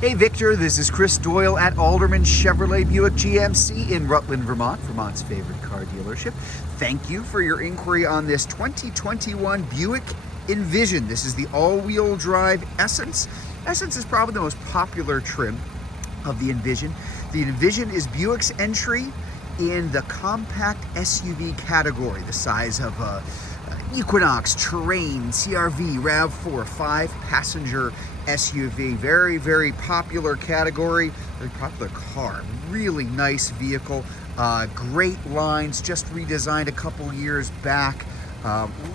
Hey Victor, this is Chris Doyle at Alderman Chevrolet Buick GMC in Rutland, Vermont, Vermont's favorite car dealership. Thank you for your inquiry on this 2021 Buick Envision. This is the all-wheel drive Essence. Essence is probably the most popular trim of the Envision. The Envision is Buick's entry in the compact SUV category, the size of Equinox, Terrain, CR-V, RAV4, 5-passenger SUV. Very, very popular category, very popular car. Really nice vehicle, great lines, just redesigned a couple years back.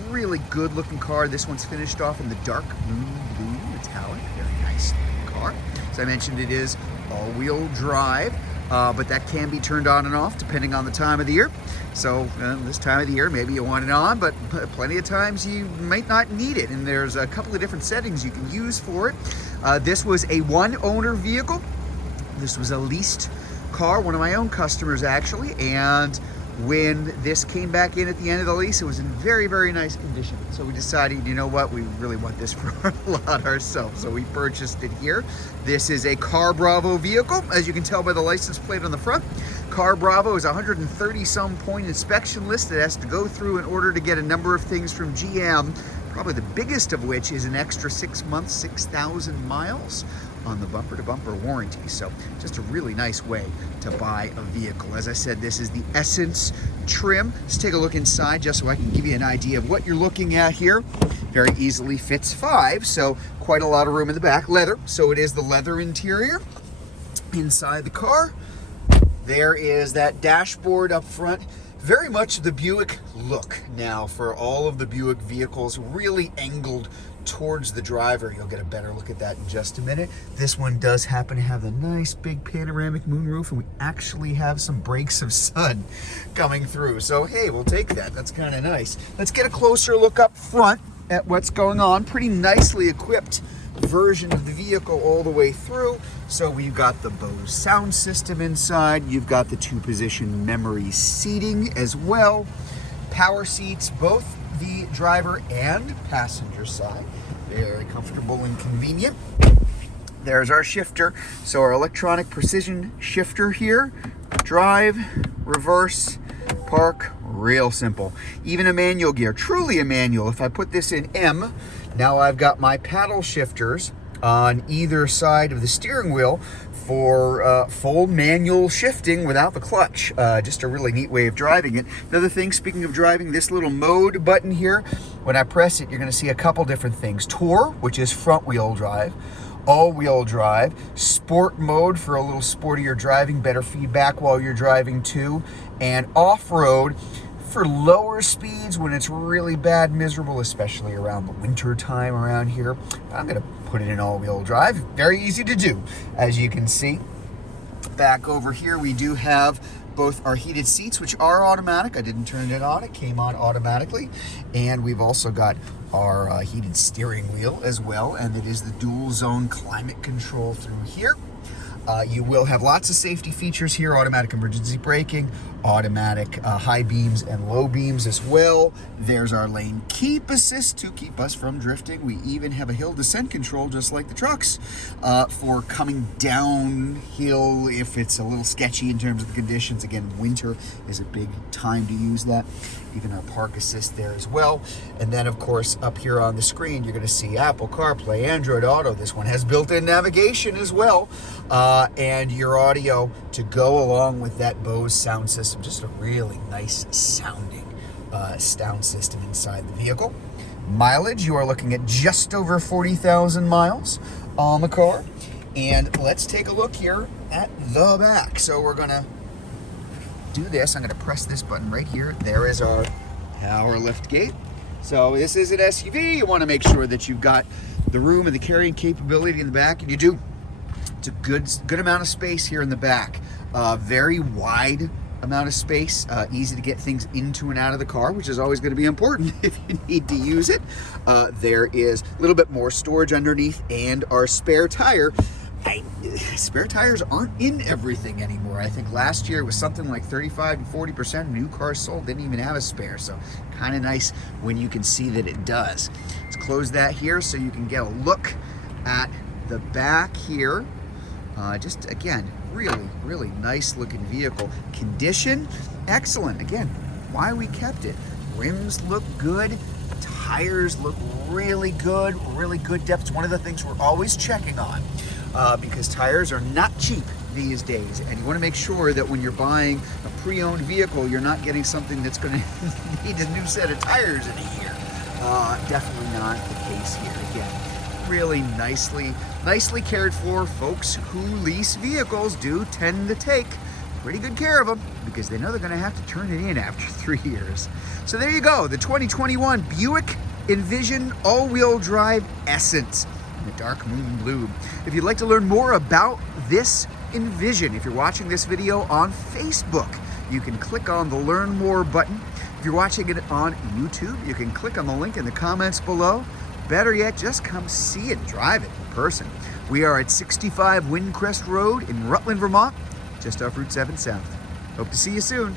Really good looking car. This one's finished off in the dark moon blue metallic. Very nice car. As I mentioned, it is all-wheel drive. But that can be turned on and off depending on the time of the year. So this time of the year, maybe you want it on, but plenty of times you might not need it. And there's a couple of different settings you can use for it. This was a one-owner vehicle. This was a leased car, one of my own customers actually. And when this came back in at the end of the lease, it was in very, very nice condition. So we decided, you know what, we really want this for our lot ourselves. So we purchased it here. This is a Car Bravo vehicle, as you can tell by the license plate on the front. Car Bravo is a 130-some point inspection list that has to go through in order to get a number of things from GM, probably the biggest of which is an extra 6 months, 6,000 miles on the bumper-to-bumper warranty. So just a really nice way to buy a vehicle. As I said, this is the Essence trim. Let's take a look inside just so I can give you an idea of what you're looking at here. Very easily fits 5, so quite a lot of room in the back. Leather, so it is the leather interior. Inside the car, there is that dashboard up front. Very much the Buick look now for all of the Buick vehicles, really angled towards the driver. You'll get a better look at that in just a minute. This one does happen to have the nice big panoramic moonroof, and we actually have some breaks of sun coming through. So hey, we'll take that. That's kind of nice. Let's get a closer look up front at what's going on. Pretty nicely equipped version of the vehicle all the way through. So we've got the Bose sound system inside. You've got the 2-position memory seating as well. Power seats, both the driver and passenger side. Very comfortable and convenient. There's our shifter. So our electronic precision shifter here. Drive, reverse, park, real simple. Even a manual gear, truly a manual. If I put this in M, now I've got my paddle shifters on either side of the steering wheel for full manual shifting without the clutch. Just a really neat way of driving it. Another thing, speaking of driving, this little mode button here, when I press it, you're going to see a couple different things. Tour, which is front wheel drive. All-wheel drive, sport mode for a little sportier driving, better feedback while you're driving too, and off-road for lower speeds when it's really bad, miserable, especially around the winter time around here. I'm going to put it in all-wheel drive. Very easy to do, as you can see. Back over here, we do have both our heated seats, which are automatic. I didn't turn it on. It came on automatically. And we've also got our heated steering wheel as well, and it is the dual zone climate control through here. You will have lots of safety features here, automatic emergency braking, automatic high beams and low beams as well. There's our lane keep assist to keep us from drifting. We even have a hill descent control, just like the trucks, for coming downhill if it's a little sketchy in terms of the conditions. Again, winter is a big time to use that. Even our park assist there as well. And then, of course, up here on the screen, you're going to see Apple CarPlay, Android Auto. This one has built-in navigation as well, and your audio to go along with that Bose sound system. Just a really nice sounding sound system inside the vehicle. Mileage, you are looking at just over 40,000 miles on the car. And let's take a look here at the back. So we're going to do this. I'm going to press this button right here. There is our power lift gate. So this is an SUV. You want to make sure that you've got the room and the carrying capability in the back, and you do. It's a good amount of space here in the back. Very wide amount of space, easy to get things into and out of the car, which is always going to be important if you need to use it. There is a little bit more storage underneath, and our spare tire. Spare tires aren't in everything anymore. I think last year it was something like 35 to 40% of new cars sold didn't even have a spare. So kind of nice when you can see that it does. Let's close that here so you can get a look at the back here. Just again, really nice looking vehicle. Condition, excellent. Again, why we kept it. Rims look good. Tires look really good depth. It's one of the things we're always checking on because tires are not cheap these days, and you want to make sure that when you're buying a pre-owned vehicle, you're not getting something that's going to need a new set of tires in a year. Definitely not the case here. Again, really nicely cared for. Folks who lease vehicles do tend to take pretty good care of them because they know they're going to have to turn it in after 3 years. So there you go, the 2021 Buick Envision all-wheel drive Essence in the dark moon blue. If you'd like to learn more about this Envision, if you're watching this video on Facebook, you can click on the Learn More button. If you're watching it on YouTube, you can click on the link in the comments below. Better yet, just come see it, drive it in person. We are at 65 Windcrest Road in Rutland, Vermont, just off Route 7 South. Hope to see you soon.